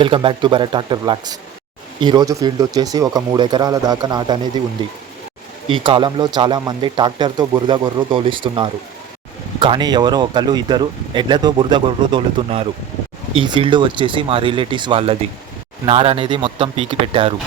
Welcome back to Bharath tractor blocks ఈరోజు field వచ్చేసి ఒక మూడు ఎకరాల దాకా నాట అనేది ఉంది. ఈ కాలంలో చాలామంది ట్రాక్టర్తో బురద గొర్రు తోలిస్తున్నారు. కానీ ఎవరో ఒకళ్ళు ఇద్దరు ఎడ్లతో బురద గొర్రు తోలుతున్నారు. ఈ ఫీల్డ్ వచ్చేసి మా రిలేటివ్స్ వాళ్ళది. నార అనేది మొత్తం పీకి పెట్టారు.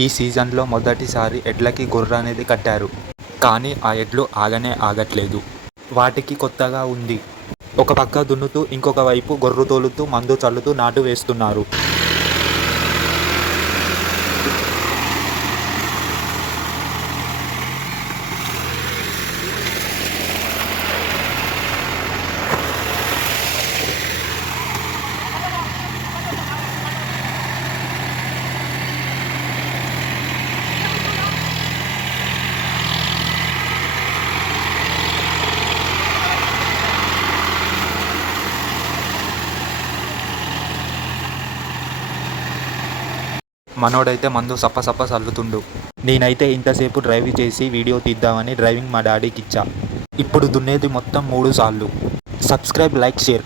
ఈ సీజన్లో మొదటిసారి ఎడ్లకి గొర్రె అనేది కట్టారు. కానీ ఆ ఎడ్లు ఆగనే ఆగట్లేదు. వాటికి కొత్తగా ఉంది. ఒక పక్క దున్నుతూ ఇంకొక వైపు గొర్రు తోలుతూ మందు చల్లుతూ నాటు వేస్తున్నారు. మనోడైతే మందు సప్ప సప్ప చల్లుతుండు. నేనైతే ఇంతసేపు డ్రైవ్ చేసి వీడియో తీద్దామని డ్రైవింగ్ మా డాడీకి ఇచ్చా ఇప్పుడు దున్నేది మొత్తం మూడు సార్లు. Subscribe like share.